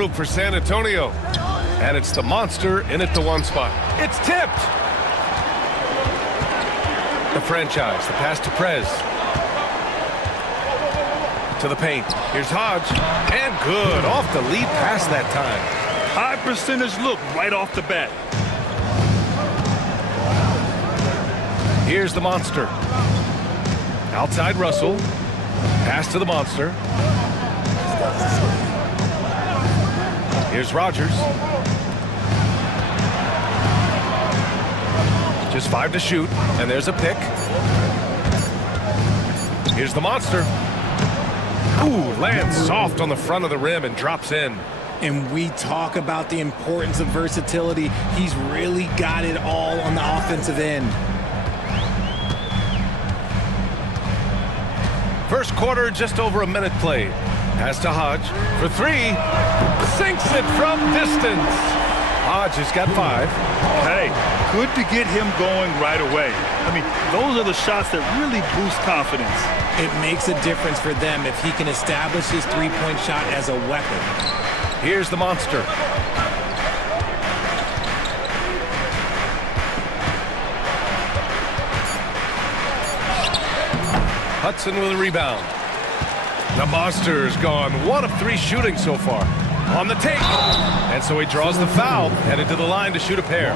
group for San Antonio. And it's the monster in at the one spot. It's tipped. The franchise, the pass to Prez. To the paint. Here's Hodge. And good. Off the lead pass that time. High percentage look right off the bat. Here's the monster. Outside Russell. Pass to the monster. Here's Rogers. Just 5 to shoot, and there's a pick. Here's the monster. Ooh, lands soft on the front of the rim and drops in. And we talk about the importance of versatility. He's really got it all on the offensive end. First quarter, just over a minute played. Pass to Hodge for 3. Sinks it from distance. Hodge has got 5. Hey, good to get him going right away. I mean, those are the shots that really boost confidence. It makes a difference for them if he can establish his three-point shot as a weapon. Here's the monster. Hudson with a rebound. The monster's gone 1 of 3 shooting so far. On the take. And so he draws the foul, headed to the line to shoot a pair.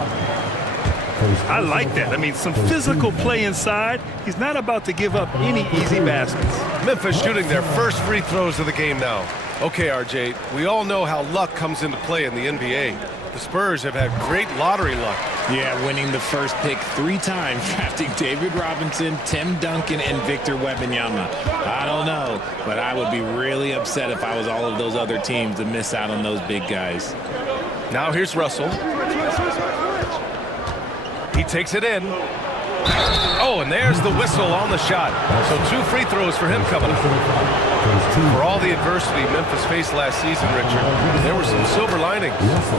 I like that. I mean, some physical play inside. He's not about to give up any easy baskets. Memphis shooting their first free throws of the game now. Okay, RJ, we all know how luck comes into play in the NBA. The Spurs have had great lottery luck. Yeah, winning the first pick 3 times, drafting David Robinson, Tim Duncan, and Victor Wembanyama. I don't know, but I would be really upset if I was all of those other teams to miss out on those big guys. Now here's Russell. He takes it in. Oh, and there's the whistle on the shot. So 2 free throws for him coming up. For all the adversity Memphis faced last season, Richard, there were some silver linings.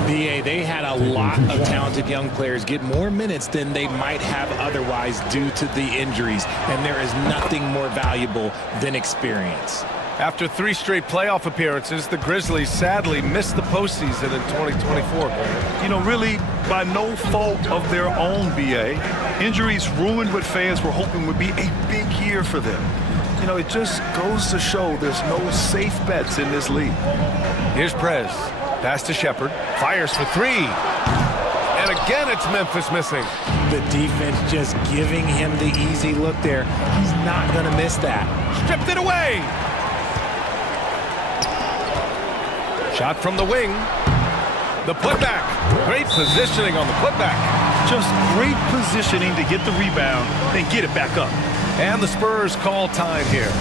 BA, they had a lot of talented young players get more minutes than they might have otherwise due to the injuries, and there is nothing more valuable than experience. After 3 straight playoff appearances, the Grizzlies sadly missed the postseason in 2024. You know, really, by no fault of their own, BA. Injuries ruined what fans were hoping would be a big year for them. You know, it just goes to show there's no safe bets in this league. Here's Prez. Pass to Shepard. Fires for 3. And again, it's Memphis missing. The defense just giving him the easy look there. He's not going to miss that. Stripped it away. Shot from the wing. The putback. Great positioning on the putback. Just great positioning to get the rebound and get it back up. And the Spurs call time here.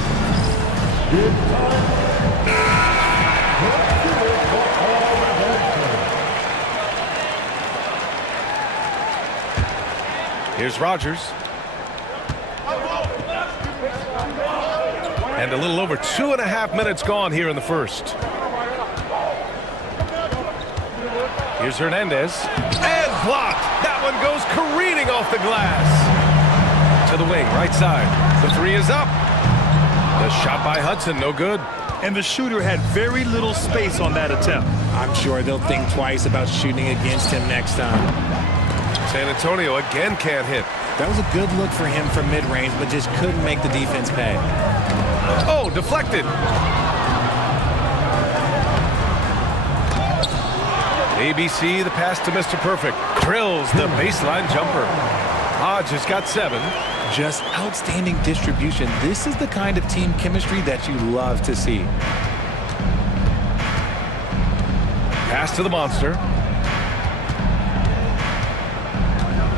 Here's Rogers. And a little over 2.5 minutes gone here in the first. Here's Hernandez. And blocked. That one goes careening off the glass. To the wing, right side. The 3 is up. The shot by Hudson, no good. And the shooter had very little space on that attempt. I'm sure they'll think twice about shooting against him next time. San Antonio again can't hit. That was a good look for him from mid-range, but just couldn't make the defense pay. Oh, deflected. ABC, the pass to Mr. Perfect. Drills the baseline jumper. Hodge has got 7. Just outstanding distribution. This is the kind of team chemistry that you love to see. Pass to the monster.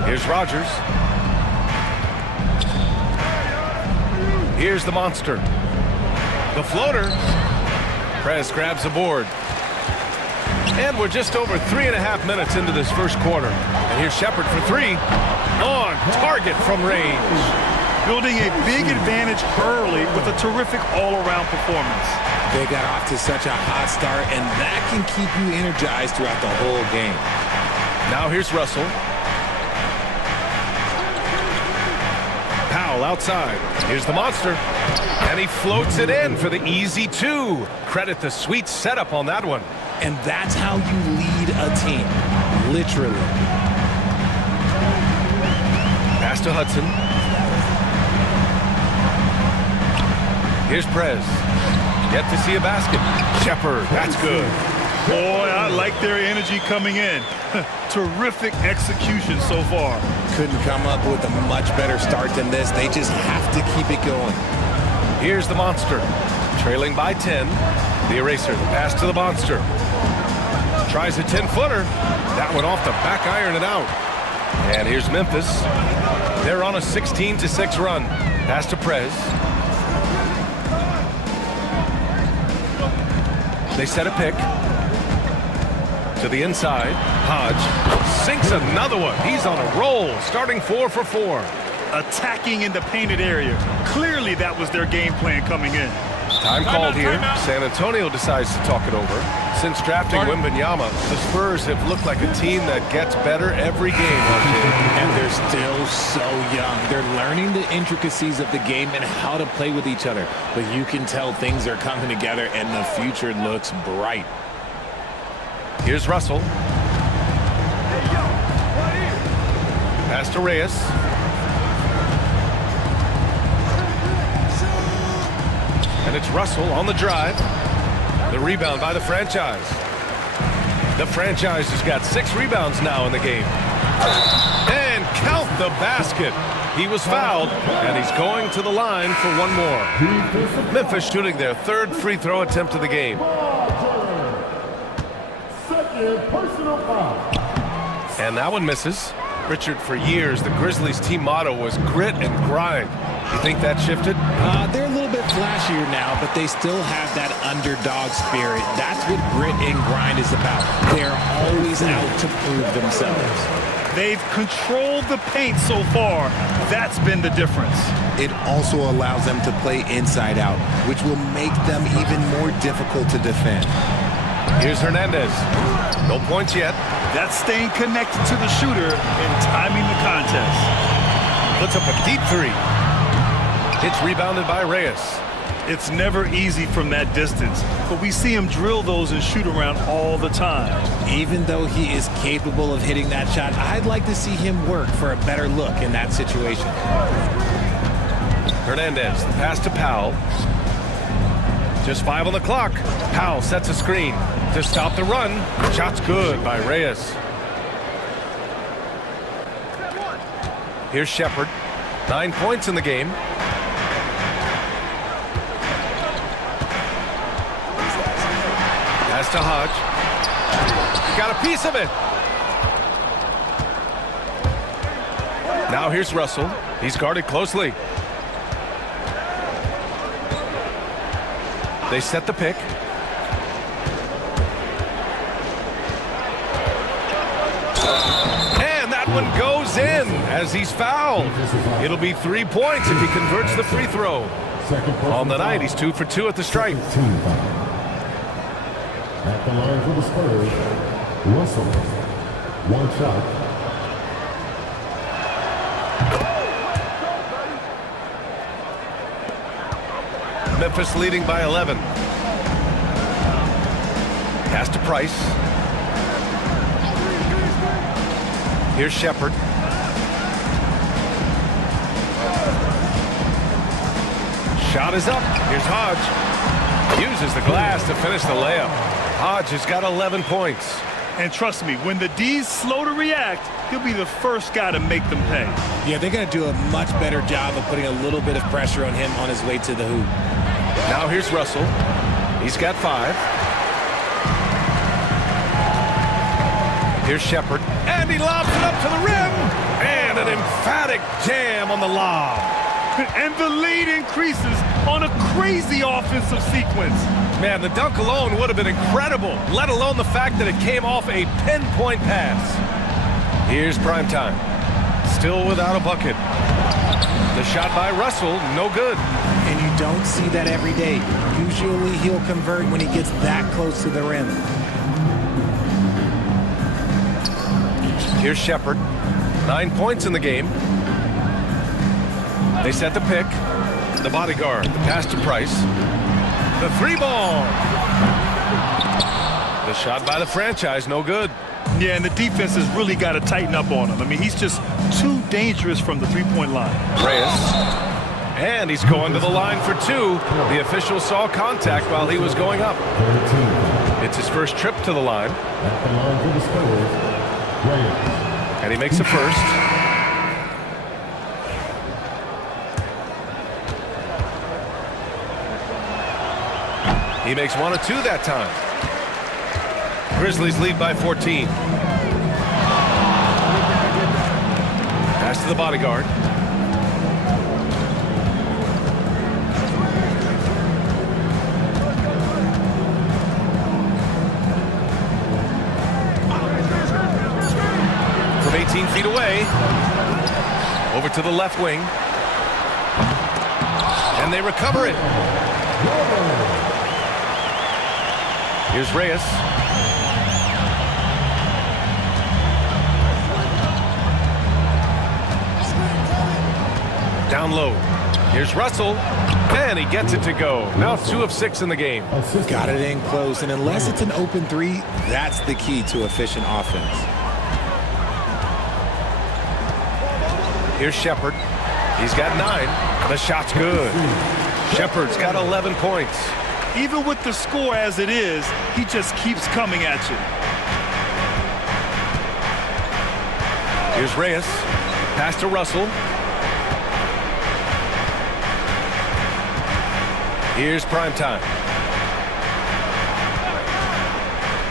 Here's Rogers. Here's the monster. The floater. Prez grabs the board. And we're just over 3.5 minutes into this first quarter. And here's Shepard for 3. On target from range. Building a big advantage early with a terrific all-around performance. They got off to such a hot start, and that can keep you energized throughout the whole game. Now here's Russell. Powell outside. Here's the monster. And he floats it in for the easy 2. Credit the sweet setup on that one. And that's how you lead a team, literally. Pass to Hudson. Here's Prez. Yet to see a basket. Shepard, that's good. Boy, I like their energy coming in. Terrific execution so far. Couldn't come up with a much better start than this. They just have to keep it going. Here's the monster. Trailing by 10. The eraser, the pass to the monster. Tries a 10-footer. That one off the back iron and out. And here's Memphis. They're on a 16-6 run. Pass to Prez. They set a pick. To the inside. Hodge sinks another one. He's on a roll, starting 4 for 4. Attacking in the painted area. Clearly that was their game plan coming in. Time called here. San Antonio decides to talk it over. Since drafting Wembanyama, the Spurs have looked like a team that gets better every game. And they're still so young. They're learning the intricacies of the game and how to play with each other. But you can tell things are coming together and the future looks bright. Here's Russell. Pass to Reyes. And it's Russell on the drive. The rebound by the franchise. The franchise has got 6 rebounds now in the game. And count the basket. He was fouled, and he's going to the line for one more. Memphis shooting their 3rd free throw attempt of the game. And that one misses. Richard, for years, the Grizzlies team motto was grit and grind. You think that shifted? They're a little bit flashier now, but they still have that underdog spirit. That's what grit and grind is about. They're always out to prove themselves. They've controlled the paint so far. That's been the difference. It also allows them to play inside out, which will make them even more difficult to defend. Here's Hernandez. No points yet. That's staying connected to the shooter and timing the contest. Puts up a deep 3. It's rebounded by Reyes. It's never easy from that distance, but we see him drill those and shoot around all the time. Even though he is capable of hitting that shot, I'd like to see him work for a better look in that situation. Hernandez, the pass to Powell. Just 5 on the clock. Powell sets a screen to stop the run. Shot's good by Reyes. Here's Shepard. 9 points in the game. Pass to Hodge. Got a piece of it. Now here's Russell. He's guarded closely. They set the pick. And that one goes in as he's fouled. It'll be 3 points if he converts the free throw. On the night, he's 2 for 2 at the stripe. At the line for the Spurs, Russell. 1 shot. Memphis leading by 11. Pass to Price. Here's Shepard. Shot is up. Here's Hodge. Uses the glass to finish the layup. Hodge has got 11 points. And trust me, when the D's slow to react, he'll be the first guy to make them pay. Yeah, they're going to do a much better job of putting a little bit of pressure on him on his way to the hoop. Now here's Russell. He's got 5. Here's Shepard. And he lobs it up to the rim. And an emphatic jam on the lob. And the lead increases on a crazy offensive sequence. Man, the dunk alone would have been incredible, let alone the fact that it came off a pinpoint pass. Here's primetime. Still without a bucket. The shot by Russell, no good. And you don't see that every day. Usually he'll convert when he gets that close to the rim. Here's Shepard. 9 points in the game. They set the pick. The bodyguard, the pass to Price. The 3 ball. The shot by the franchise, no good. Yeah, and the defense has really got to tighten up on him. I mean, he's just too dangerous from the three-point line. Reyes. And he's going to the line for two. The official saw contact while he was going up. 13. It's his first trip to the line. At the line for the Spurs, Reyes. And he makes a first. He makes 1 of 2 that time. Grizzlies lead by 14. Pass to the bodyguard. From 18 feet away. Over to the left wing. And they recover it. Here's Reyes. Down low. Here's Russell. And he gets it to go. Now 2 of 6 in the game. Got it in close, and unless it's an open three, that's the key to efficient offense. Here's Shepherd. He's got 9. The shot's good. Shepherd's got 11 points. Even with the score as it is, he just keeps coming at you. Here's Reyes. Pass to Russell. Here's Primetime.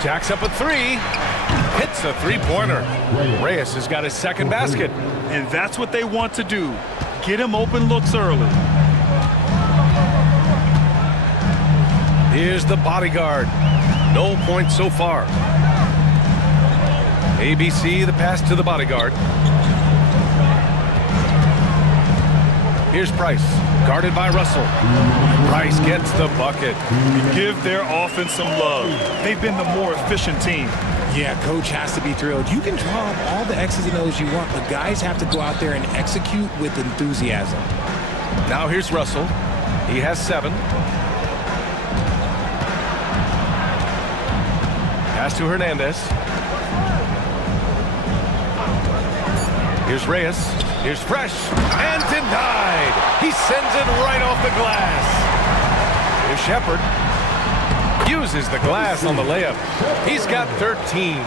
Jacks up a 3. Hits a three-pointer. Reyes has got his second basket. And that's what they want to do. Get him open looks early. Here's the bodyguard. No points so far. ABC, the pass to the bodyguard. Here's Price, guarded by Russell. Price gets the bucket. Give their offense some love. They've been the more efficient team. Yeah, coach has to be thrilled. You can draw up all the X's and O's you want, but guys have to go out there and execute with enthusiasm. Now here's Russell. He has 7. Pass to Hernandez. Here's Reyes. Here's Fresh. And denied. He sends it right off the glass. Here's Shepherd. Uses the glass on the layup. He's got 13.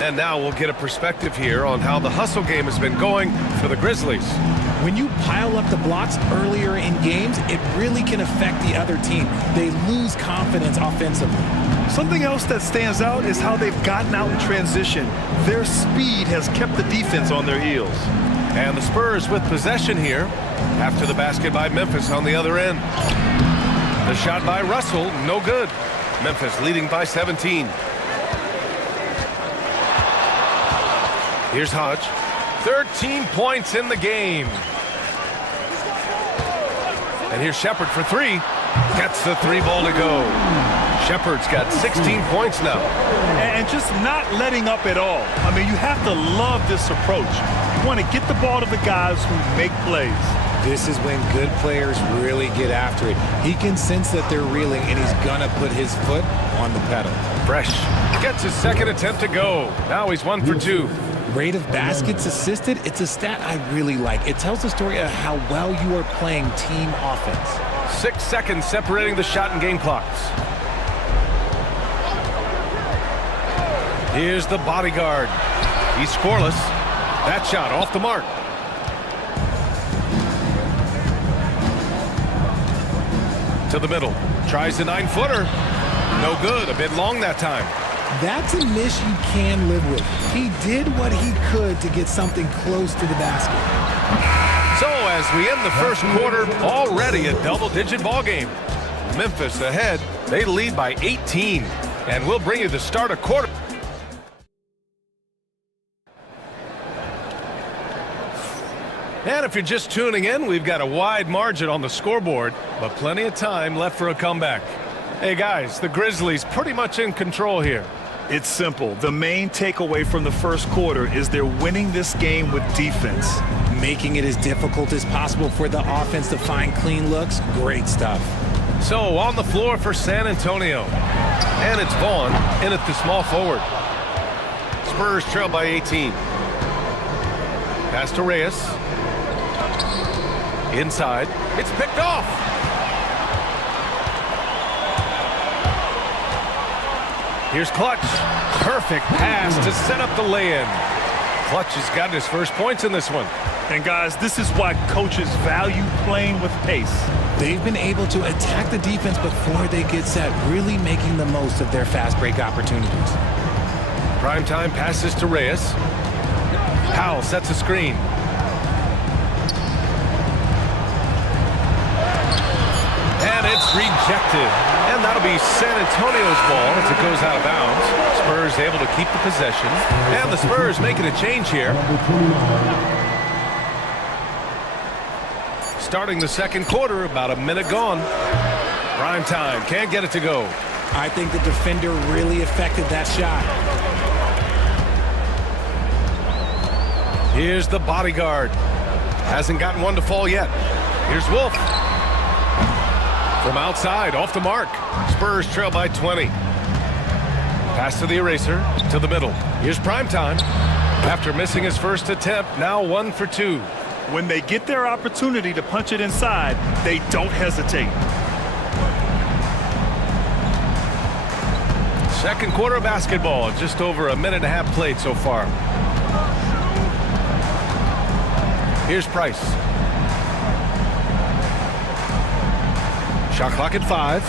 And now we'll get a perspective here on how the hustle game has been going for the Grizzlies. When you pile up the blocks earlier in games, it really can affect the other team. They lose confidence offensively. Something else that stands out is how they've gotten out in transition. Their speed has kept the defense on their heels. And the Spurs with possession here after the basket by Memphis on the other end. The shot by Russell, no good. Memphis leading by 17. Here's Hodge. 13 points in the game. And here's Shepherd for 3. Gets the 3-ball to go. Shepherd's got 16 points now. And just not letting up at all. I mean, you have to love this approach. You want to get the ball to the guys who make plays. This is when good players really get after it. He can sense that they're reeling, and he's going to put his foot on the pedal. Fresh gets his second attempt to go. Now he's 1 for 2. Rate of baskets assisted, it's a stat I really like. It tells the story of how well you are playing team offense. 6 seconds separating the shot and game clocks. Here's the bodyguard. He's scoreless. That shot off the mark. To the middle. Tries the 9-footer. No good. A bit long that time. That's a miss you can live with. He did what he could to get something close to the basket. So as we end the first quarter, already a double-digit ball game. Memphis ahead. They lead by 18. And we'll bring you the start of quarter. And if you're just tuning in, we've got a wide margin on the scoreboard, but plenty of time left for a comeback. Hey guys, the Grizzlies pretty much in control here. It's simple. The main takeaway from the first quarter is they're winning this game with defense. Making it as difficult as possible for the offense to find clean looks. Great stuff. So on the floor for San Antonio. And it's Vaughn in at the small forward. Spurs trail by 18. Pass to Reyes. Inside. It's picked off. Here's Clutch. Perfect pass to set up the lay-in. Clutch has gotten his first points in this one. And guys, this is why coaches value playing with pace. They've been able to attack the defense before they get set, really making the most of their fast break opportunities. Primetime passes to Reyes. Powell sets a screen. And it's rejected. And that'll be San Antonio's ball as it goes out of bounds. Spurs able to keep the possession. And the Spurs making a change here. Starting the second quarter, about a minute gone. Prime time, can't get it to go. I think the defender really affected that shot. Here's the bodyguard. Hasn't gotten one to fall yet. Here's Wolf. From outside, off the mark. Spurs trail by 20. Pass to the eraser, to the middle. Here's Primetime. After missing his first attempt, now 1 for 2. When they get their opportunity to punch it inside, they don't hesitate. Second quarter of basketball, just over a minute and a half played so far. Here's Price. Shot clock at 5.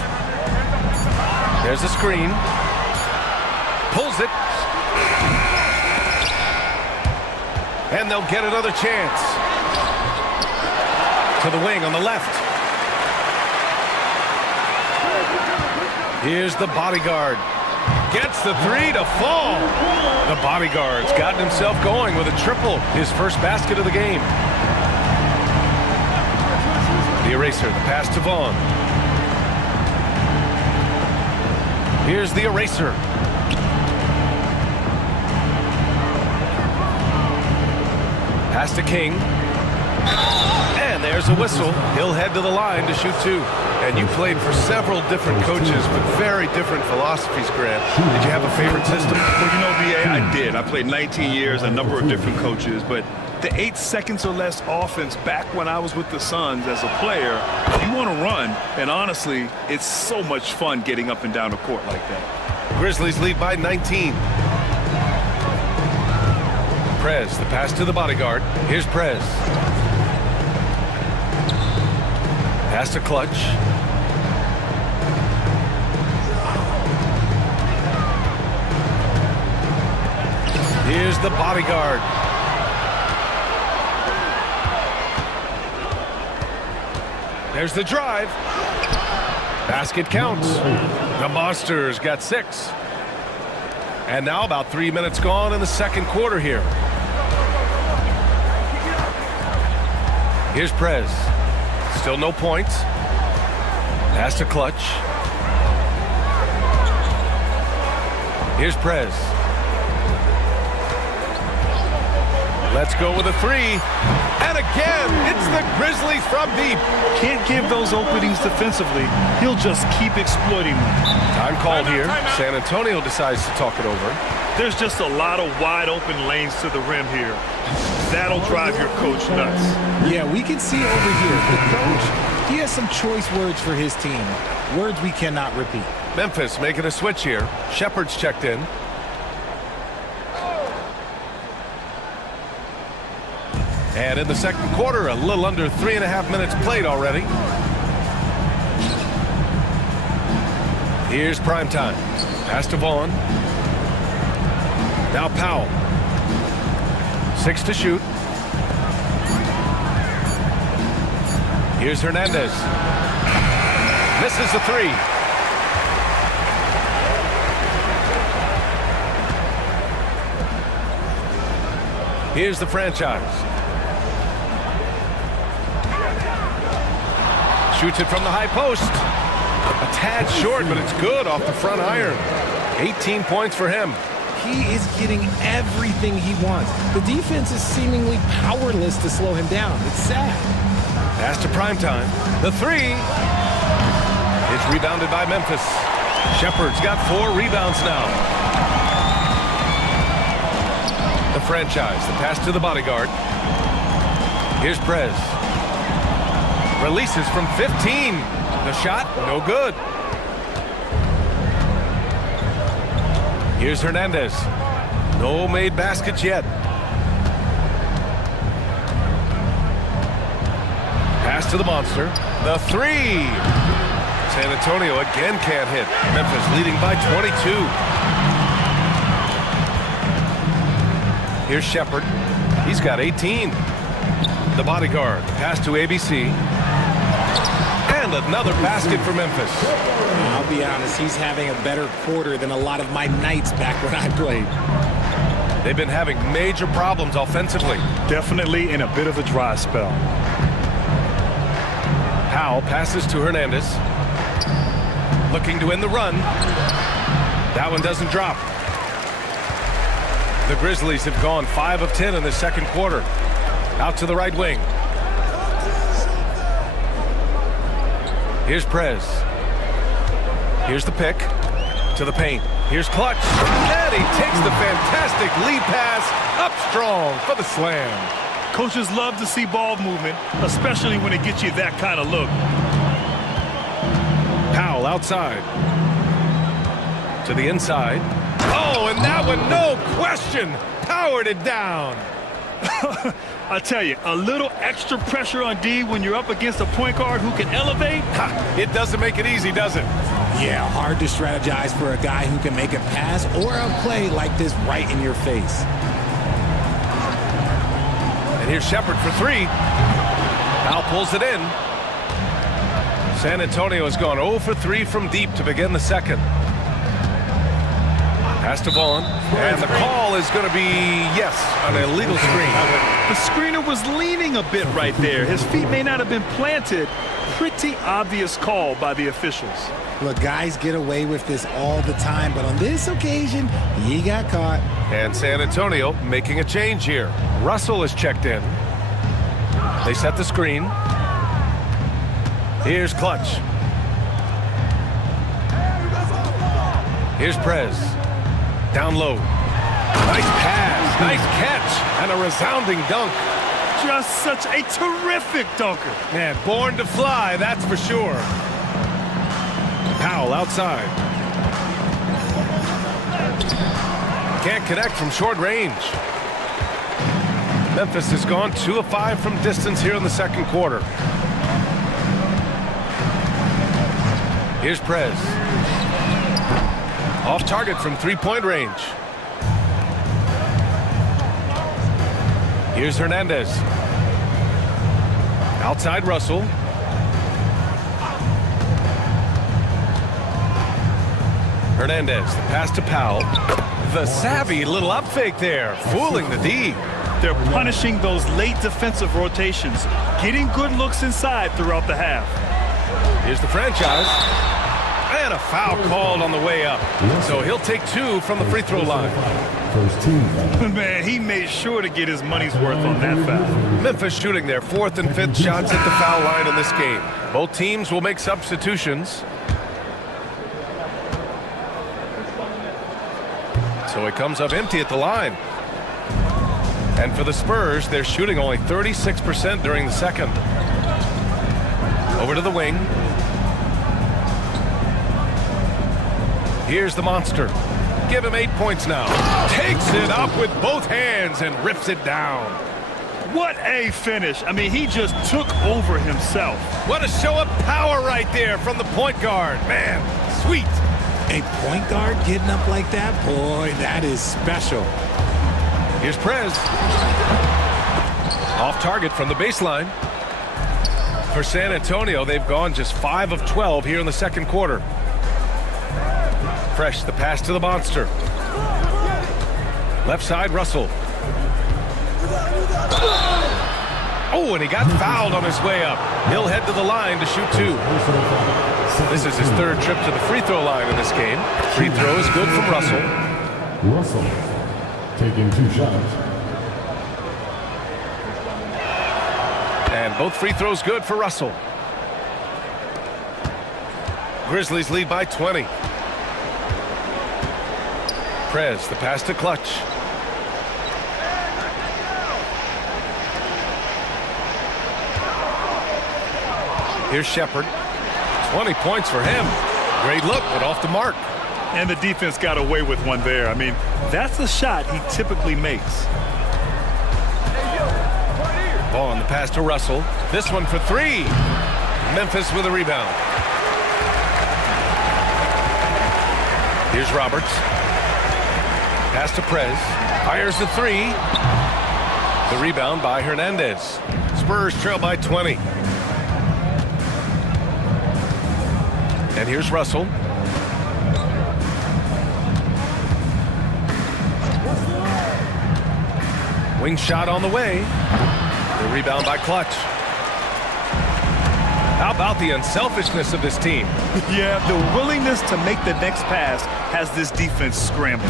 There's a screen. Pulls it. And they'll get another chance. To the wing on the left. Here's the bodyguard. Gets the 3 to fall. The bodyguard's gotten himself going with a triple. His first basket of the game. The eraser, the pass to Vaughn. Here's the eraser. Pass to King. And there's a whistle. He'll head to the line to shoot 2. And you played for several different coaches with very different philosophies, Grant. Did you have a favorite system? Well, you know, B.A., I did. I played 19 years, a number of different coaches, but the 8 seconds or less offense back when I was with the Suns as a player, you want to run, and honestly, it's so much fun getting up and down the court like that. Grizzlies lead by 19. Prez, the pass to the bodyguard. Here's Prez. Pass to Clutch. Here's the bodyguard. There's the drive. Basket counts. The Monsters got 6. And now about 3 minutes gone in the second quarter here. Here's Prez. Still no points. Pass to Clutch. Here's Prez. Let's go with a 3. And again, it's the Grizzlies from deep. Can't give those openings defensively. He'll just keep exploiting them. Time called here. San Antonio decides to talk it over. There's just a lot of wide open lanes to the rim here. That'll drive your coach nuts. Yeah, we can see over here. The coach, he has some choice words for his team. Words we cannot repeat. Memphis making a switch here. Shepard's checked in. And in the second quarter, a little under 3.5 minutes played already. Here's Primetime. Pass to Vaughn. Now Powell. 6 to shoot. Here's Hernandez. Misses the 3. Here's the franchise. Shoots it from the high post. A tad short, but it's good off the front iron. 18 points for him. He is getting everything he wants. The defense is seemingly powerless to slow him down. It's sad. Pass to Primetime. The 3 rebounded by Memphis. Shepard's got 4 rebounds now. The franchise, the pass to the bodyguard. Here's Prez. Releases from 15. The shot, no good. Here's Hernandez. No made baskets yet. Pass to the monster. The 3. San Antonio again can't hit. Memphis leading by 22. Here's Shepard. He's got 18. The bodyguard. Pass to ABC. And another basket for Memphis. I'll be honest, he's having a better quarter than a lot of my nights back when I played. They've been having major problems offensively. Definitely in a bit of a dry spell. Powell passes to Hernandez. Looking to win the run. That one doesn't drop. The Grizzlies have gone 5 of 10 in the second quarter. Out to the right wing. Here's Prez. Here's the pick. To the paint. Here's Clutch. And he takes the fantastic lead pass up strong for the slam. Coaches love to see ball movement, especially when it gets you that kind of look. Powell outside. To the inside. Oh, and that one, no question, powered it down. I tell you, a little extra pressure on D when you're up against a point guard who can elevate. It doesn't make it easy, does it? Yeah, hard to strategize for a guy who can make a pass or a play like this right in your face. And here's Shepard for 3. Powell pulls it in. San Antonio has gone 0 for 3 from deep to begin the second. Pass to Vaughn, and the call is going to be, yes, an illegal screen. The screener was leaning a bit right there. His feet may not have been planted. Pretty obvious call by the officials. Look, guys get away with this all the time, but on this occasion, he got caught. And San Antonio making a change here. Russell is checked in. They set the screen. Here's Clutch. Here's Prez. Down low. Nice pass, nice catch, and a resounding dunk. Just such a terrific dunker. Man, born to fly, that's for sure. Powell outside. Can't connect from short range. Memphis has gone 2 of 5 from distance here in the second quarter. Here's Prez. Off target from 3-point range. Here's Hernandez. Outside Russell. Hernandez, the pass to Powell. The savvy little up fake there, fooling the D. They're punishing those late defensive rotations, getting good looks inside throughout the half. Here's the franchise. And a foul called on the way up. So he'll take 2 from the free throw line. First team. Man, he made sure to get his money's worth on that foul. Memphis shooting their 4th and 5th shots at the foul line in this game. Both teams will make substitutions. So it comes up empty at the line. And for the Spurs, they're shooting only 36% during the second. Over to the wing. Here's the monster. Give him 8 points now. Takes it up with both hands and rips it down. What a finish. I mean, he just took over himself. What a show of power right there from the point guard. Man, sweet. A point guard getting up like that? Boy, that is special. Here's Prez. Off target from the baseline. For San Antonio, they've gone just 5 of 12 here in the second quarter. Fresh, the pass to the monster. Left side, Russell. Oh, and he got fouled on his way up. He'll head to the line to shoot 2. This is his 3rd trip to the free throw line in this game. Free throw is good from Russell. Russell taking 2 shots. And both free throws good for Russell. Grizzlies lead by 20. Prez, the pass to Clutch. Here's Shepard. 20 points for him. Great look, but off the mark. And the defense got away with one there. I mean, that's a shot he typically makes. Ball on the pass to Russell. This one for three. Memphis with a rebound. Here's Roberts. Pass to Prez. Fires the three. The rebound by Hernandez. Spurs trail by 20. And here's Russell. Wing shot on the way. The rebound by Clutch. How about the unselfishness of this team? Yeah, the willingness to make the next pass has this defense scrambling.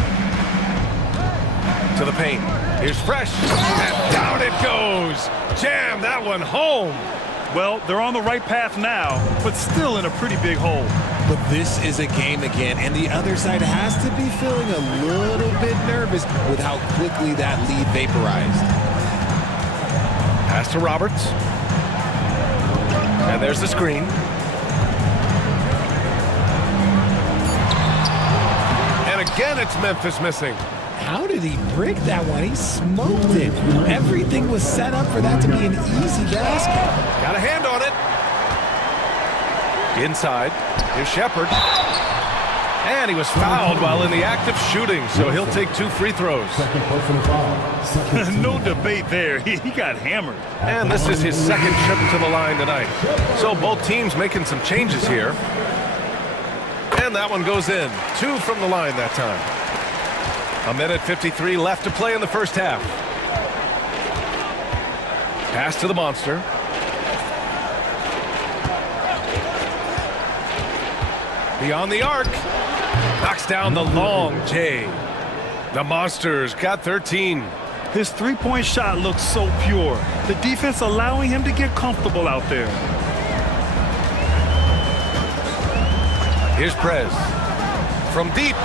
To the paint. Here's Fresh. And down it goes. Jam that one home. Well, they're on the right path now, but still in a pretty big hole. But this is a game again, and the other side has to be feeling a little bit nervous with how quickly that lead vaporized. Pass to Roberts. And there's the screen. And again, it's Memphis missing. How did he break that one? He smoked it. Everything was set up for that to be an easy basket. Got a hand on it. Inside. Here's Shepard. And he was fouled while in the act of shooting, so he'll take 2 free throws. No debate there. He got hammered. And this is his second trip to the line tonight. So both teams making some changes here. And that one goes in. 2 from the line that time. 1:53 left to play in the first half. Pass to the monster. Beyond the arc. Knocks down the long J. The Monsters got 13. His three-point shot looks so pure. The defense allowing him to get comfortable out there. Here's Prez. From deep.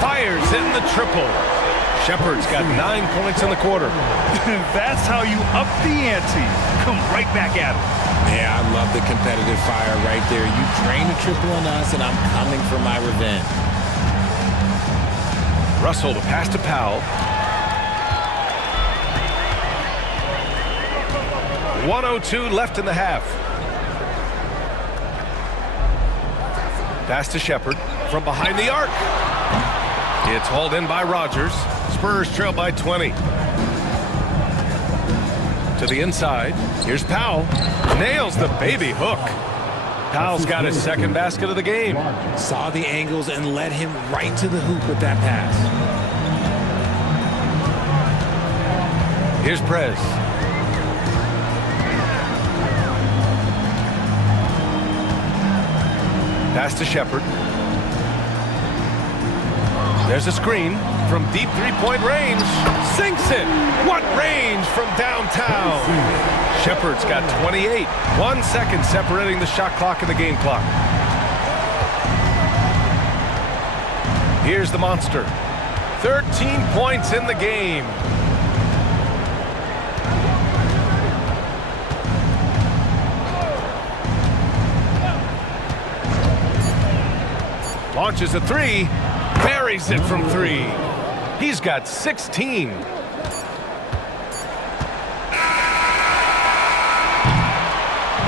Fires in the triple. Shepard's got 9 points in the quarter. That's how you up the ante. Come right back at him. Yeah, I love the competitive fire right there. You drain a triple on us, and I'm coming for my revenge. Russell, the pass to Powell. 1:02 left in the half. Pass to Shepard from behind the arc. It's hauled in by Rogers. Spurs trail by 20. To the inside. Here's Powell. Nails the baby hook. Powell's got his second basket of the game. Saw the angles and led him right to the hoop with that pass. Here's Prez. Pass to Shepard. There's a screen from deep three-point range. Sinks it. What range from downtown? Shepard's got 28. 1 second separating the shot clock and the game clock. Here's the monster. 13 points in the game. Launches a three. Buries it from 3. He's got 16.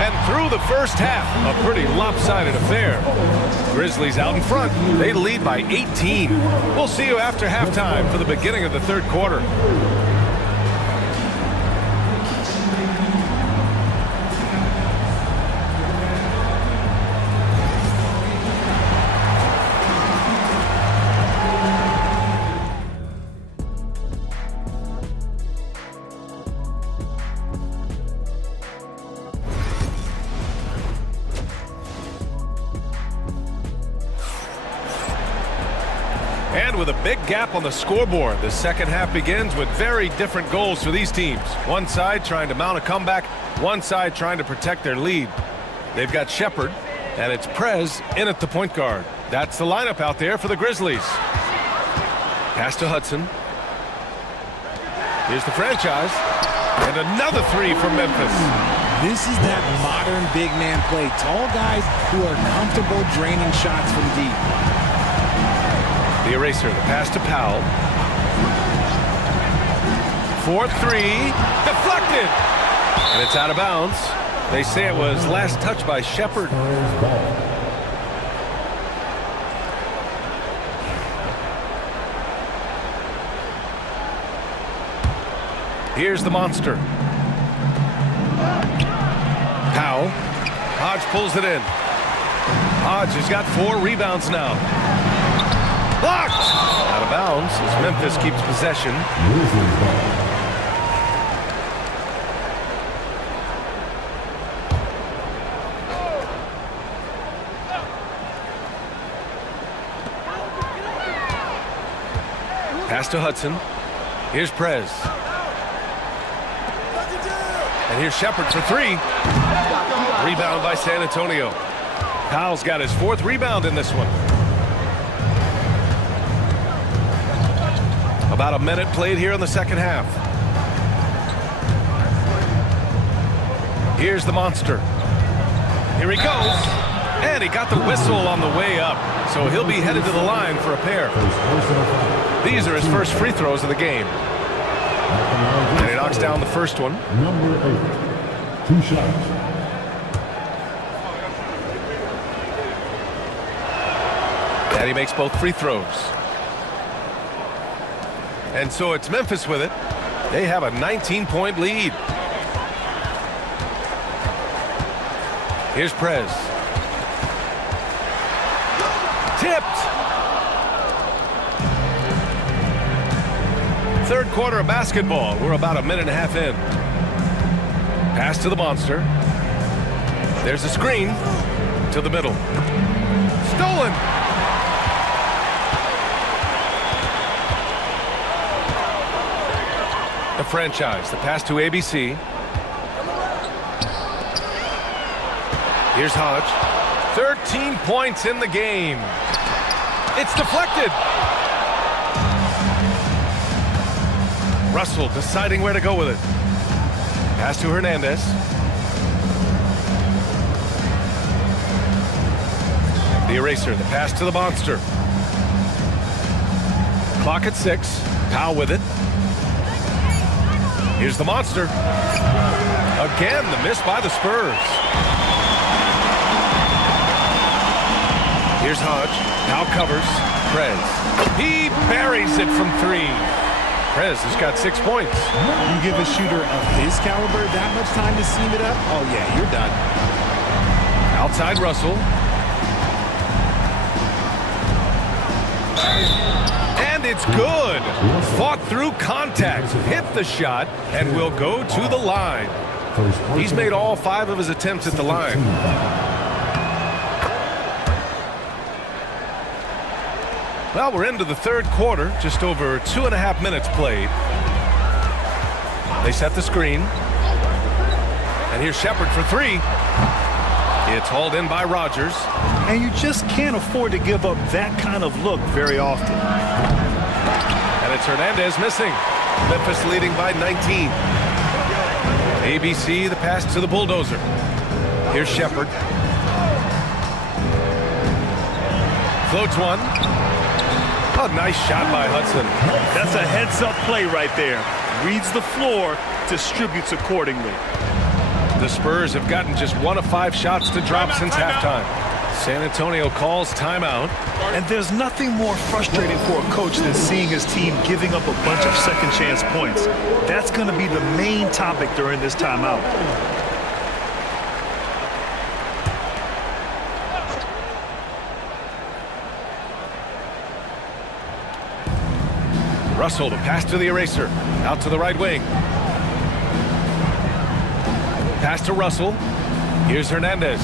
And through the first half, a pretty lopsided affair. Grizzlies out in front. They lead by 18. We'll see you after halftime for the beginning of the third quarter. And with a big gap on the scoreboard, the second half begins with very different goals for these teams. One side trying to mount a comeback, one side trying to protect their lead. They've got Shepard And it's Prez in at the point guard. That's the lineup out there for the Grizzlies. Pass to Hudson. Here's the franchise. And another three from Memphis. This is that modern big man play. Tall guys who are comfortable draining shots from deep. The eraser, the pass to Powell. 4-3, deflected. And it's out of bounds. They say it was last touched by Shepard. Here's the monster. Powell. Hodge pulls it in. Hodge has got 4 rebounds now. Blocked! Out of bounds as Memphis keeps possession. Pass to Hudson. Here's Prez. And here's Shepard for 3. Rebound by San Antonio. Powell's got his 4th rebound in this one. About a minute played here in the second half. Here's the monster. Here he goes. And he got the whistle on the way up. So he'll be headed to the line for a pair. These are his first free throws of the game. And he knocks down the first one. Number 8. 2 shots. And he makes both free throws. And so it's Memphis with it. They have a 19-point lead. Here's Prez. Tipped. Third quarter of basketball. We're about a minute and a half in. Pass to the monster. There's a screen to the middle. Stolen. The franchise. The pass to ABC. Here's Hodge. 13 points in the game. It's deflected. Russell deciding where to go with it. Pass to Hernandez. The eraser, the pass to the monster. Clock at 6. Powell with it. Here's the monster. Again, the miss by the Spurs. Here's Hodge. Powell covers. Prez. He buries it from 3. Prez has got 6 points. You give a shooter of his caliber that much time to seam it up? Oh, yeah, you're done. Outside Russell. And it's good. Fought through contact. Hit the shot and will go to the line. He's made all 5 of his attempts at the line. Well, we're into the third quarter, just over 2.5 minutes played. They set the screen. And here's Shepard for 3. It's hauled in by Rogers. And you just can't afford to give up that kind of look very often. And it's Hernandez missing. Memphis leading by 19. ABC, the pass to the bulldozer. Here's Shepard. Floats one. A nice shot by Hudson. That's a heads-up play right there. Reads the floor, distributes accordingly. The Spurs have gotten just 1 of 5 shots to drop since halftime. San Antonio calls timeout. And there's nothing more frustrating for a coach than seeing his team giving up a bunch of second-chance points. That's going to be the main topic during this timeout. Russell, the pass to the eraser. Out to the right wing. Pass to Russell. Here's Hernandez.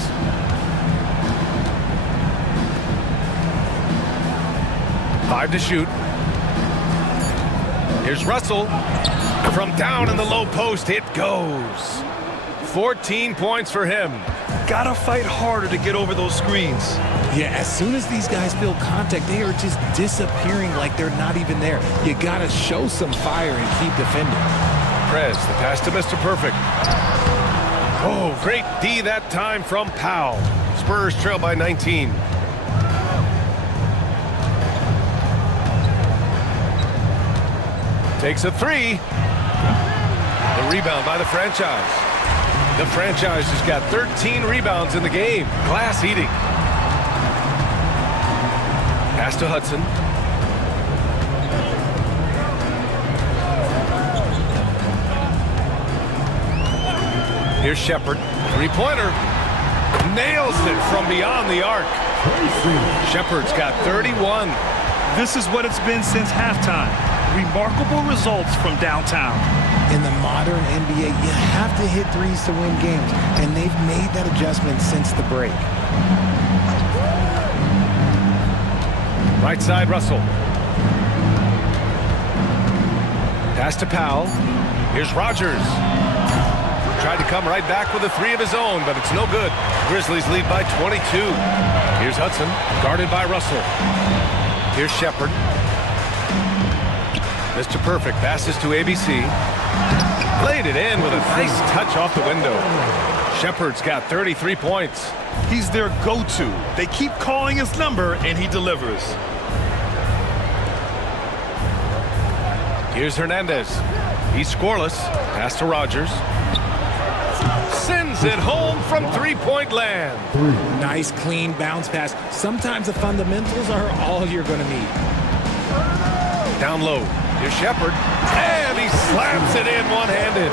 Five to shoot. Here's Russell. From down in the low post, it goes. 14 points for him. gotta fight harder to get over those screens. Yeah, as soon as these guys feel contact, they are just disappearing like they're not even there. You gotta show some fire and keep defending. Prez, the pass to Mr. Perfect. Oh, great D that time from Powell. Spurs trail by 19. Takes a three. The rebound by the franchise. The franchise has got 13 rebounds in the game. Glass eating. Pass to Hudson. Here's Shepard. Three-pointer. Nails it from beyond the arc. Shepard's got 31. This is what it's been since halftime. Remarkable results from downtown. In the modern NBA, you have to hit threes to win games, and they've made that adjustment since the break. Right side, Russell. Pass to Powell. Here's Rogers. Tried to come right back with a three of his own, but it's no good. Grizzlies lead by 22. Here's Hudson, guarded by Russell. Here's Shepard. Mr. Perfect passes to ABC. Played it in with a nice touch off the window. Shepard's got 33 points. He's their go-to. They keep calling his number, and he delivers. Here's Hernandez. He's scoreless. Pass to Rogers. Sends it home from three-point land. Nice, clean bounce pass. Sometimes the fundamentals are all you're going to need. Down low. Here's Shepard. And he slams it in one-handed.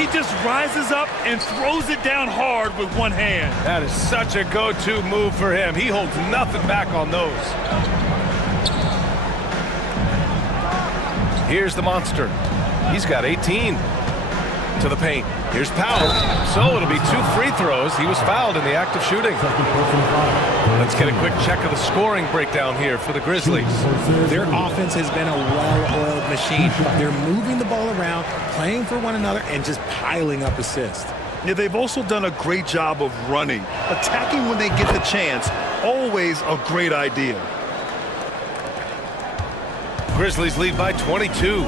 He just rises up and throws it down hard with one hand. That is such a go-to move for him. He holds nothing back on those. Here's the monster. He's got 18. To the paint. Here's Powell. So it'll be 2 free throws. He was fouled in the act of shooting. Let's get a quick check of the scoring breakdown here for the Grizzlies. Their offense has been a well-oiled machine. They're moving the ball around, playing for one another, and just piling up assists. Yeah, they've also done a great job of running. Attacking when they get the chance. Always a great idea. Grizzlies lead by 22.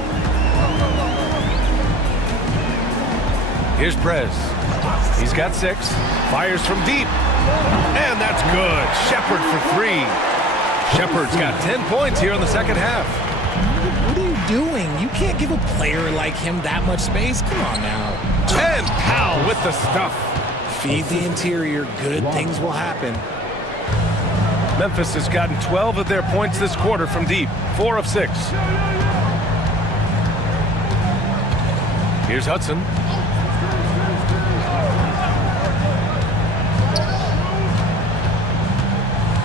Here's Prez. He's got 6. Fires from deep. And that's good. Shepard for 3. Shepard's got 10 points here in the second half. What are you doing? You can't give a player like him that much space. Come on now. And Powell with the stuff. Feed the interior. Good things will happen. Memphis has gotten 12 of their points this quarter from deep. 4 of 6. Here's Hudson.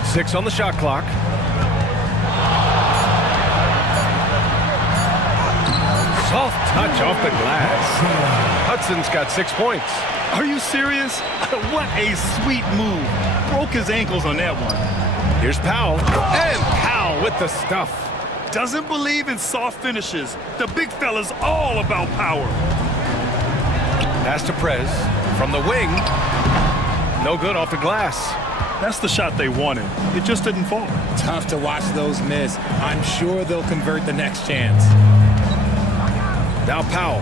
Six on the shot clock. Soft touch off the glass. Hudson's got 6 points. Are you serious? What a sweet move. Broke his ankles on that one. Here's Powell. And Powell with the stuff. Doesn't believe in soft finishes. The big fella's all about power. Pass to Prez. From the wing. No good off the glass. That's the shot they wanted. It just didn't fall. Tough to watch those miss. I'm sure they'll convert the next chance. Now Powell.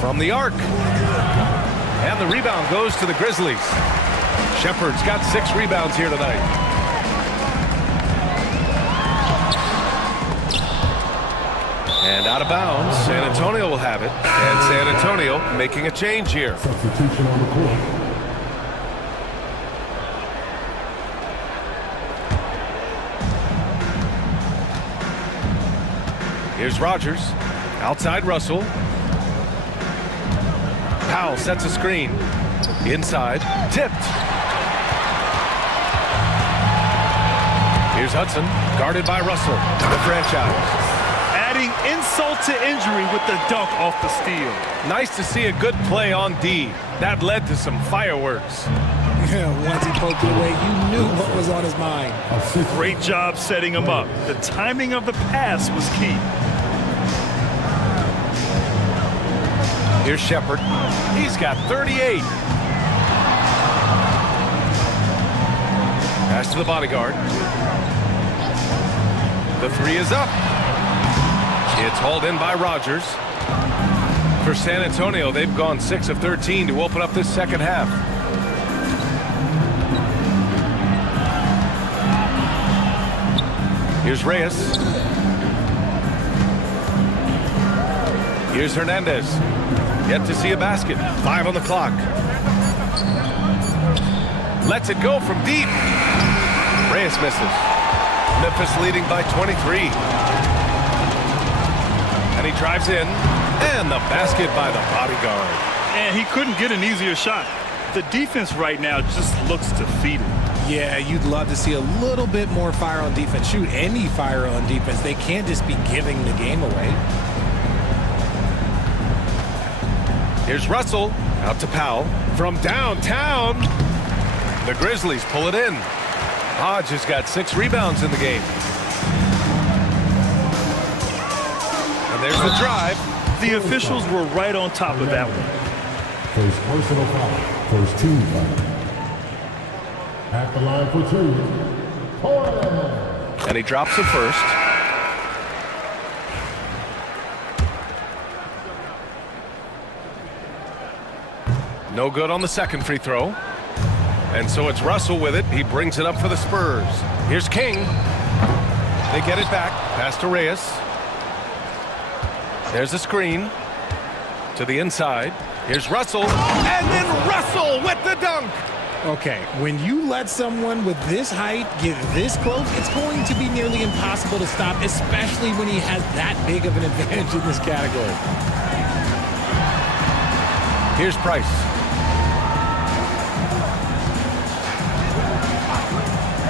From the arc. And the rebound goes to the Grizzlies. Shepard's got 6 rebounds here tonight. And out of bounds. San Antonio will have it. And San Antonio making a change here. Substitution on the court. Here's Rogers. Outside Russell. Powell sets a screen. Inside. Tipped. Here's Hudson. Guarded by Russell. The franchise. Adding insult to injury with the dunk off the steal. Nice to see a good play on D. That led to some fireworks. Once he poked it away, you knew what was on his mind. Great job setting him up. The timing of the pass was key. Here's Shepard. He's got 38. Pass to the bodyguard. The three is up. It's hauled in by Rogers. For San Antonio, they've gone 6 of 13 to open up this second half. Here's Reyes. Here's Hernandez. Yet to see a basket. 5 on the clock. Lets it go from deep. Reyes misses. Memphis leading by 23. And he drives in. And the basket by the bodyguard. And he couldn't get an easier shot. The defense right now just looks defeated. Yeah, you'd love to see a little bit more fire on defense. Shoot, any fire on defense. They can't just be giving the game away. Here's Russell. Out to Powell. From downtown. The Grizzlies pull it in. Hodge has got 6 rebounds in the game. And there's the drive. The officials were right on top of that one. First personal foul. First team foul. At the line for 2. Porter. And he drops it first. No good on the second free throw. And so it's Russell with it. He brings it up for the Spurs. Here's King. They get it back. Pass to Reyes. There's a screen. To the inside. Here's Russell. And then Russell with the dunk. Okay, when you let someone with this height get this close, it's going to be nearly impossible to stop, especially when he has that big of an advantage in this category. Here's Price.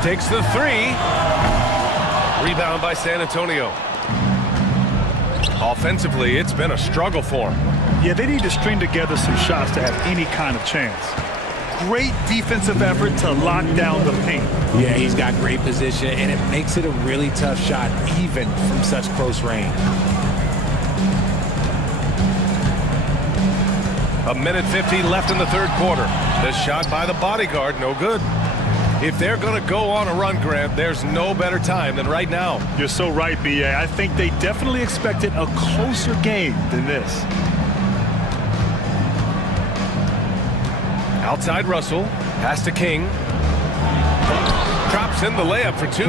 Takes the 3. Rebound by San Antonio. Offensively, it's been a struggle for him. Yeah, they need to string together some shots to have any kind of chance. Great defensive effort to lock down the paint. Yeah, he's got great position, and it makes it a really tough shot, even from such close range. A minute 50 left in the third quarter. This shot by the bodyguard, no good. If they're going to go on a run, Grant, there's no better time than right now. You're so right, B.A. I think they definitely expected a closer game than this. Outside Russell. Pass to King. Drops in the layup for 2.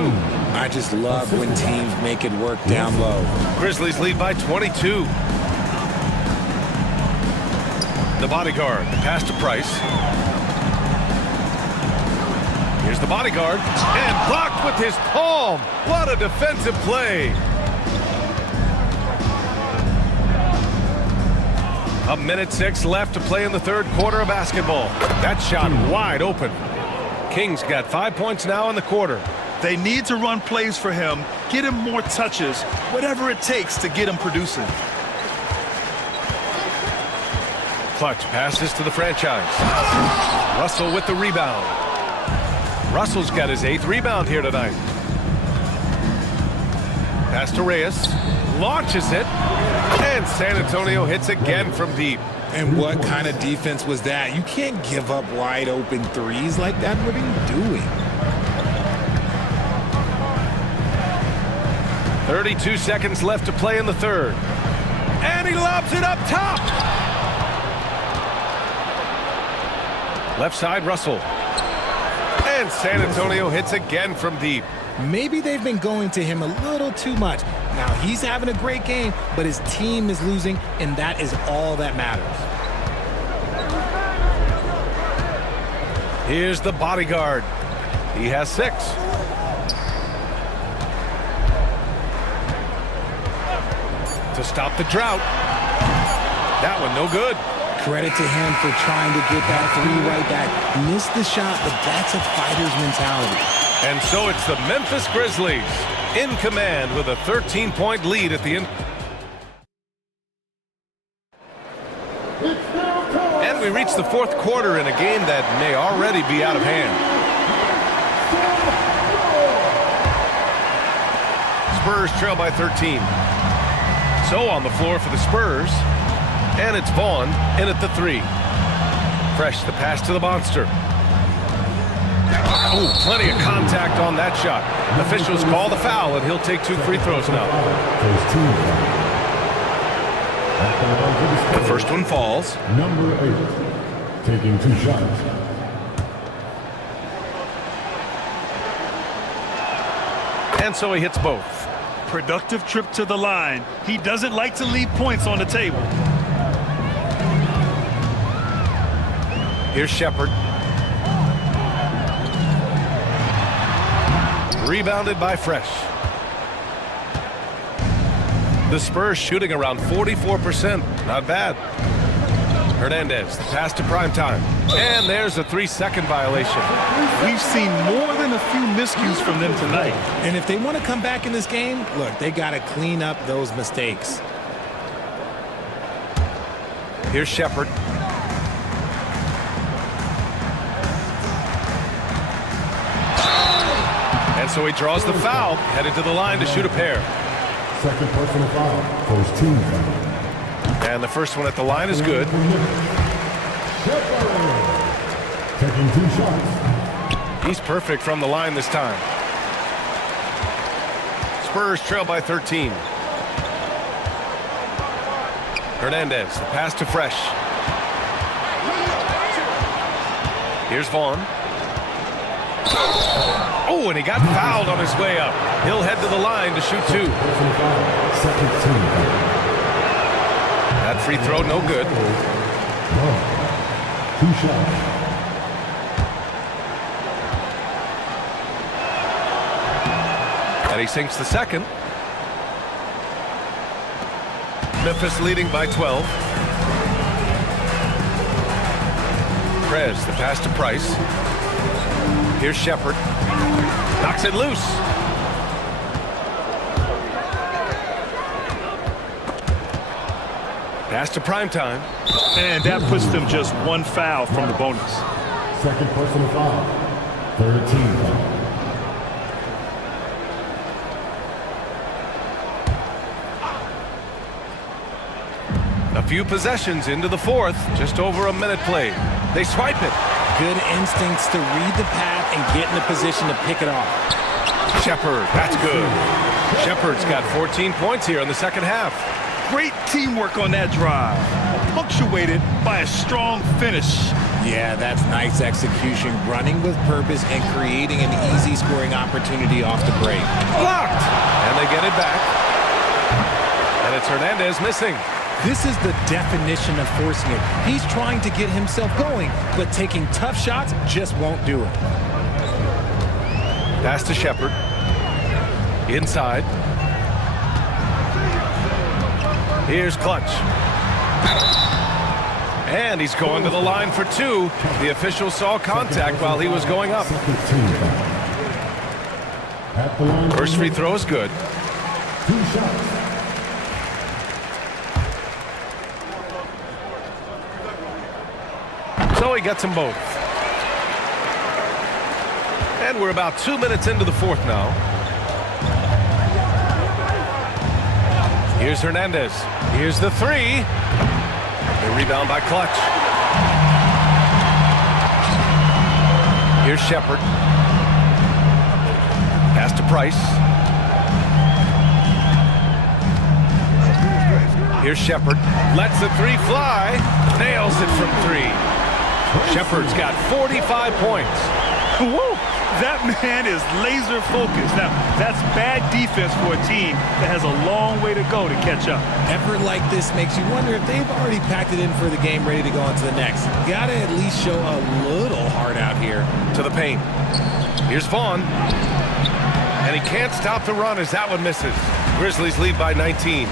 I just love when teams make it work down low. Grizzlies lead by 22. The bodyguard. Pass to Price. Here's the bodyguard. And blocked with his palm. What a defensive play. A minute 6 left to play in the third quarter of basketball. That shot wide open. King's got 5 points now in the quarter. They need to run plays for him, get him more touches, whatever it takes to get him producing. Clutch passes to the franchise. Russell with the rebound. Russell's got his 8th rebound here tonight. Pass to Reyes. Launches it. And San Antonio hits again from deep. And what kind of defense was that? You can't give up wide open threes like that. What are you doing? 32 seconds left to play in the third. And he lobs it up top. Left side, Russell. And San Antonio hits again from deep. Maybe they've been going to him a little too much. Now, he's having a great game, but his team is losing, and that is all that matters. Here's the bodyguard. He has 6. To stop the drought. That one no good. Credit to him for trying to get that 3 right back. Missed the shot, but that's a fighter's mentality. And so it's the Memphis Grizzlies in command with a 13-point lead at the end. And we reach the fourth quarter in a game that may already be out of hand. Spurs trail by 13. So on the floor for the Spurs. And it's Vaughn in at the 3. Fresh the pass to the monster. Oh, plenty of contact on that shot. Officials call the foul, and he'll take 2 free throws now. First 2 foul. At the line for the The Spurs, first one falls. number 8, taking 2 shots. And so he hits both. Productive trip to the line. He doesn't like to leave points on the table. Here's Shepard. Rebounded by Fresh. The Spurs shooting around 44%. Not bad. Hernandez, the pass to Primetime. And there's a 3-second violation. We've seen more than a few miscues from them tonight. And if they want to come back in this game, look, they got to clean up those mistakes. Here's Shepard. And so he draws the foul, headed to the line to shoot a pair. Second personal foul. First 2 foul. And the first one at the line is good. Taking 2 shots. He's perfect from the line this time. Spurs trail by 13. Hernandez, the pass to Fresh. Here's Vaughn. Oh, and he got fouled on his way up. He'll head to the line to shoot 2. Personal foul. Second 2 foul. That free throw no good. 2 shots. And he sinks the second. Memphis leading by 12. Prez, the pass to Price. Here's Shepard. Knocks it loose. Pass to Primetime. And that puts them just 1 foul from the bonus. Second personal foul. Third team foul. A few possessions into the fourth. Just over a minute played. They swipe it. Good instincts to read the path and get in a position to pick it off. Shepard, that's good. Shepard's got 14 points here in the second half. Great teamwork on that drive. Punctuated by a strong finish. Yeah, that's nice execution, running with purpose and creating an easy scoring opportunity off the break. Blocked. And they get it back. And it's Hernandez missing. This is the definition of forcing it. He's trying to get himself going, but taking tough shots just won't do it. Pass to Shepard. Inside. Here's Clutch. And he's going to the line for 2. The official saw contact while he was going up. Second team foul. At the line. First free throw is good. 2 shots. So he gets them both. And we're about 2 minutes into the fourth now. Here's Hernandez. Here's the 3. The rebound by Clutch. Here's Shepard. Pass to Price. Here's Shepard. Lets the 3 fly. Nails it from 3. Shepard's got 45 points. Woo! That man is laser focused. Now, that's bad defense for a team that has a long way to go to catch up. Effort like this makes you wonder if they've already packed it in for the game, ready to go on to the next. Gotta at least show a little heart out here. To the paint. Here's Vaughn. And he can't stop the run as that one misses. Grizzlies lead by 19.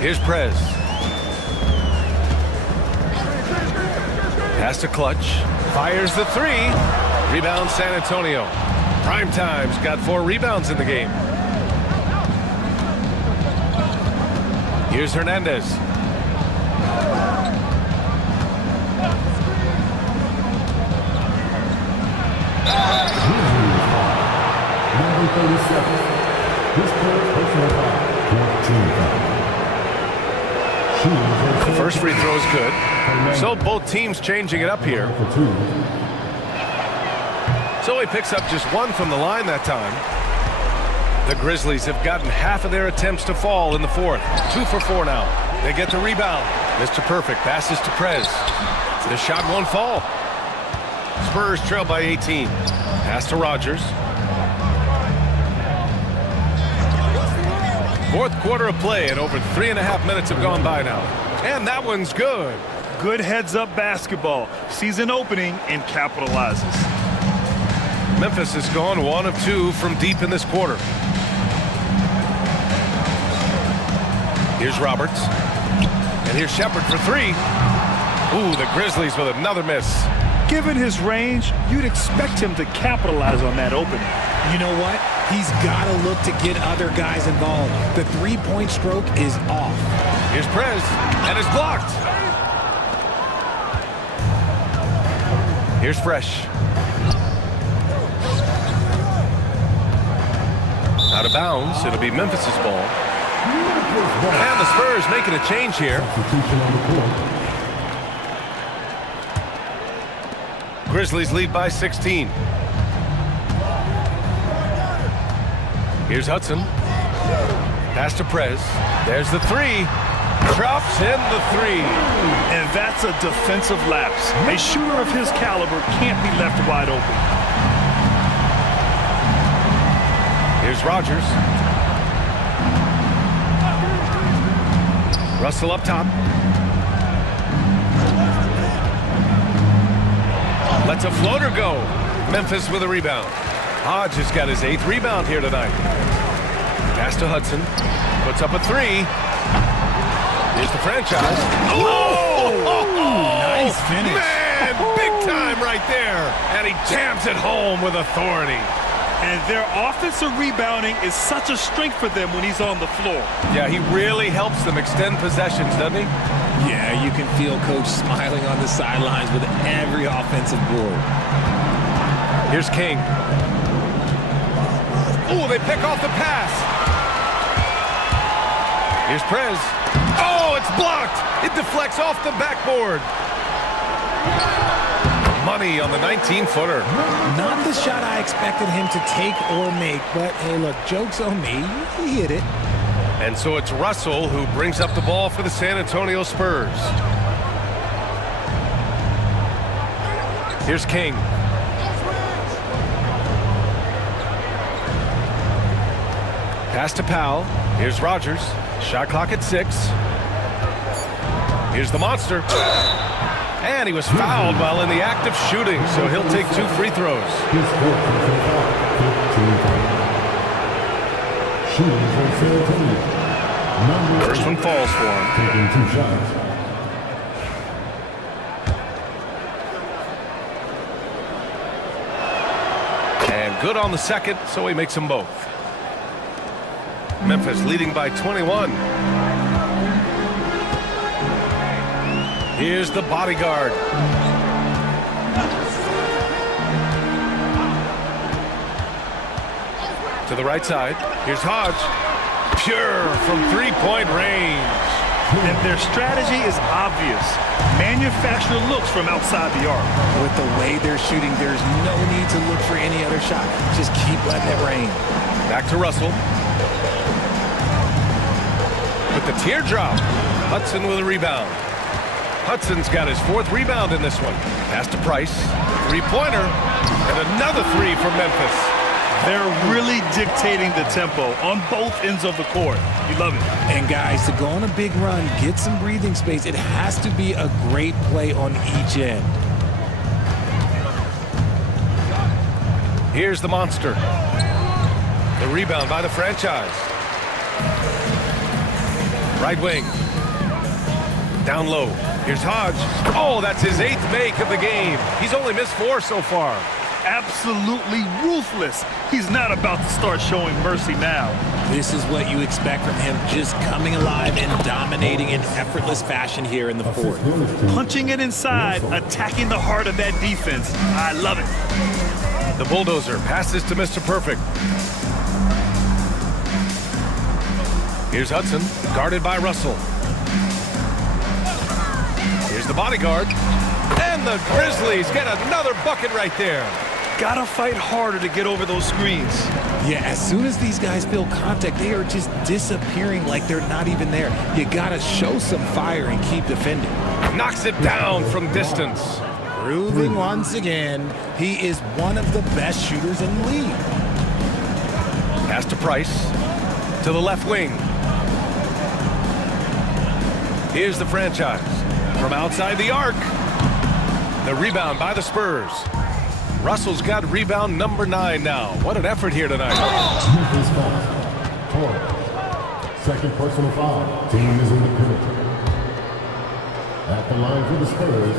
Here's Prez. Pass to Clutch. Fires the 3. Rebound San Antonio. Primetime's got 4 rebounds in the game. Here's Hernandez. Number 37. This player personal foul. 14 foul. The first free throw is good. So both teams changing it up here. So he picks up just one from the line that time. The Grizzlies have gotten half of their attempts to fall in the fourth. 2 for 4 now. They get the rebound. Mr. Perfect passes to Prez. The shot won't fall. Spurs trail by 18. Pass to Rogers. Fourth quarter of play, and over 3.5 minutes have gone by now. And that one's good. Good heads-up basketball. Season opening and capitalizes. Memphis has gone 1 of 2 from deep in this quarter. Here's Roberts. And here's Shepherd for 3. Ooh, the Grizzlies with another miss. Given his range, you'd expect him to capitalize on that opening. You know what? He's got to look to get other guys involved. The three-point stroke is off. Here's Prez, and it's blocked. Here's Fresh. Out of bounds, it'll be Memphis's ball. And the Spurs making a change here. Grizzlies lead by 16. Here's Hudson. Pass to Prez. There's the 3. Drops in the 3. And that's a defensive lapse. A shooter of his caliber can't be left wide open. Here's Rogers. Russell up top. Lets a floater go. Memphis with a rebound. Hodge has got his 8th rebound here tonight. Pass to Hudson. Puts up a 3. Here's the franchise. Oh! Nice finish. Man, big time right there. And he jams it home with authority. And their offensive rebounding is such a strength for them when he's on the floor. Yeah, he really helps them extend possessions, doesn't he? Yeah, you can feel Coach smiling on the sidelines with every offensive board. Here's King. Oh, they pick off the pass. Here's Prez. Oh, it's blocked. It deflects off the backboard. Money on the 19-footer. Not the shot I expected him to take or make, but hey, look, joke's on me. He hit it. And so it's Russell who brings up the ball for the San Antonio Spurs. Here's King. Pass to Powell. Here's Rogers. Shot clock at 6. Here's the monster. And he was fouled while in the act of shooting, so he'll take 2 free throws. First one falls for him. Taking 2 shots. And good on the second, so he makes them both. Memphis leading by 21. Here's the bodyguard. To the right side. Here's Hodge. Pure from 3-point range. And their strategy is obvious. Manufacture looks from outside the arc. With the way they're shooting, there's no need to look for any other shot. Just keep letting it rain. Back to Russell. With the teardrop. Hudson with a rebound. Hudson's got his 4th rebound in this one. Pass to Price. 3-pointer. And another 3 for Memphis. They're really dictating the tempo on both ends of the court. You love it. And guys, to go on a big run, get some breathing space, it has to be a great play on each end. Here's the monster. The rebound by the franchise. Right wing. Down low. Here's Hodge. Oh, that's his 8th make of the game. He's only missed 4 so far. Absolutely ruthless. He's not about to start showing mercy now. This is what you expect from him, just coming alive and dominating in effortless fashion here in the fourth. Punching it inside, attacking the heart of that defense. I love it. The bulldozer passes to Mr. Perfect. Here's Hudson, guarded by Russell. the bodyguard. And the Grizzlies get another bucket right there. Gotta fight harder to get over those screens. Yeah, as soon as these guys feel contact, they are just disappearing like they're not even there. You gotta show some fire and keep defending. Knocks it down from distance. Proving once again, he is one of the best shooters in the league. Pass to Price. To the left wing. Here's the franchise. From outside the arc. The rebound by the Spurs. Russell's got rebound number 9 now. What an effort here tonight. Smith is fouled. Second personal foul. Team is in the penalty. At the line for the Spurs,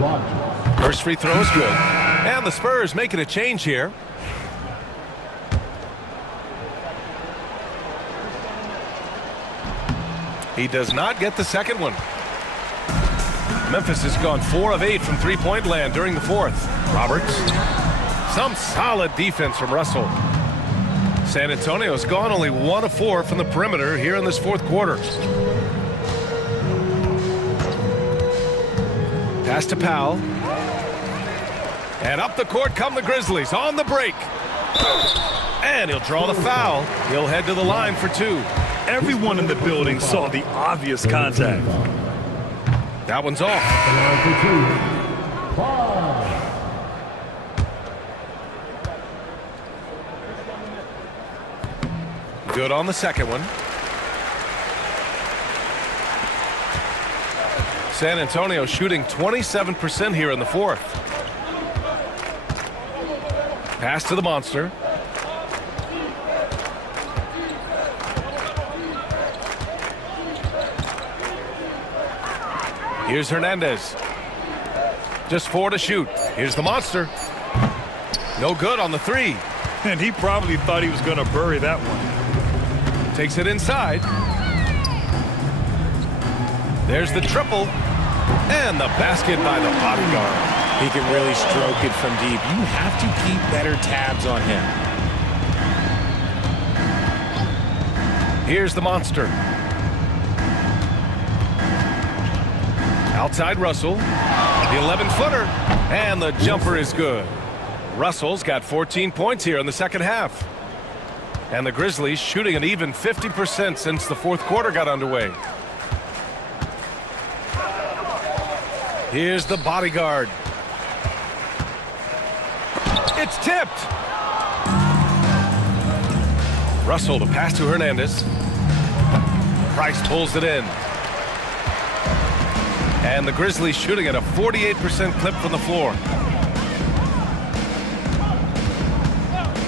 Rogers. First free throw is good. And the Spurs making a change here. He does not get the second one. Memphis has gone 4 of 8 from three-point land during the fourth. Roberts. Some solid defense from Russell. San Antonio's gone only 1 of 4 from the perimeter here in this fourth quarter. Pass to Powell. And up the court come the Grizzlies on the break. And he'll draw the foul. He'll head to the line for 2. Everyone in the building saw the obvious contact. That one's off. Good on the second one. San Antonio shooting 27% here in the fourth. Pass to the monster. Here's Hernandez. Just 4 to shoot. Here's the monster. No good on the 3. And he probably thought he was going to bury that one. Takes it inside. There's the triple. And the basket by the bodyguard. He can really stroke it from deep. You have to keep better tabs on him. Here's the monster. Outside Russell. The 11-footer. And the jumper is good. Russell's got 14 points here in the second half. And the Grizzlies shooting an even 50% since the fourth quarter got underway. Here's the bodyguard. It's tipped. Russell to pass to Hernandez. Price pulls it in. And the Grizzlies shooting at a 48% clip from the floor.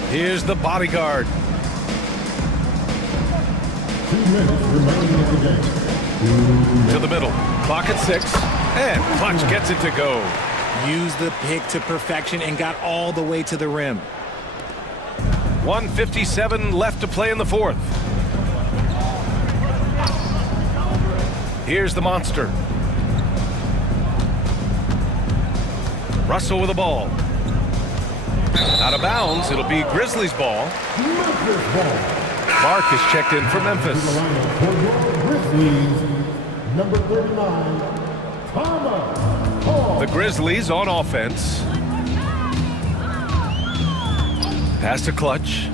Here's the bodyguard. 2 minutes remaining in the game. To the middle. Clock at 6. And Clutch gets it to go. Used the pick to perfection and got all the way to the rim. 1:57 left to play in the fourth. Here's the monster. Russell with the ball. Out of bounds. It'll be Grizzlies ball. Memphis ball. Mark is checked in for Memphis. The lineup for your Grizzlies, number 39, Thomas Hall. The Grizzlies on offense. Pass to Clutch.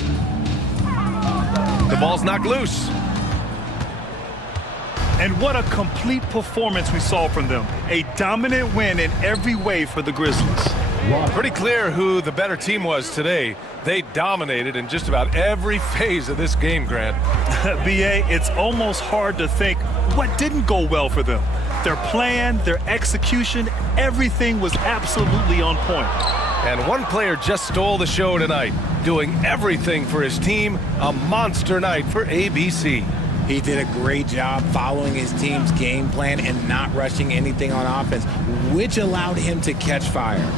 The ball's knocked loose. And what a complete performance we saw from them. A dominant win in every way for the Grizzlies. Pretty clear who the better team was today. They dominated in just about every phase of this game, Grant. B.A., it's almost hard to think what didn't go well for them. Their plan, their execution, everything was absolutely on point. And one player just stole the show tonight, doing everything for his team. A monster night for ABC. He did a great job following his team's game plan and not rushing anything on offense, which allowed him to catch fire.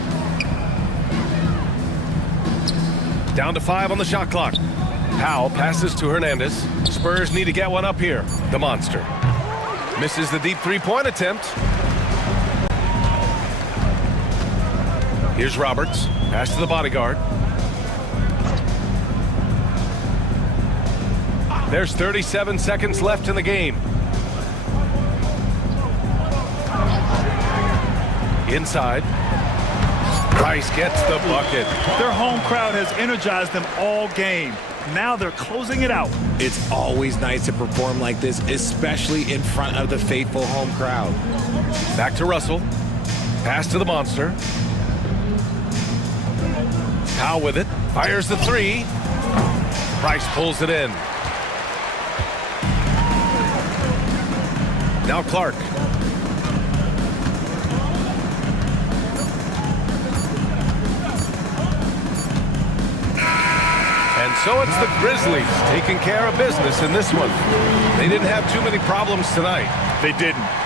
Down to 5 on the shot clock. Powell passes to Hernandez. Spurs need to get one up here. The monster misses the deep three-point attempt. Here's Roberts. Pass to the bodyguard. There's 37 seconds left in the game. Inside. Price gets the bucket. Their home crowd has energized them all game. Now they're closing it out. It's always nice to perform like this, especially in front of the faithful home crowd. Back to Russell. Pass to the monster. Powell with it. Fires the three. Price pulls it in. Now Clark. And so it's the Grizzlies taking care of business in this one. They didn't have too many problems tonight. They didn't.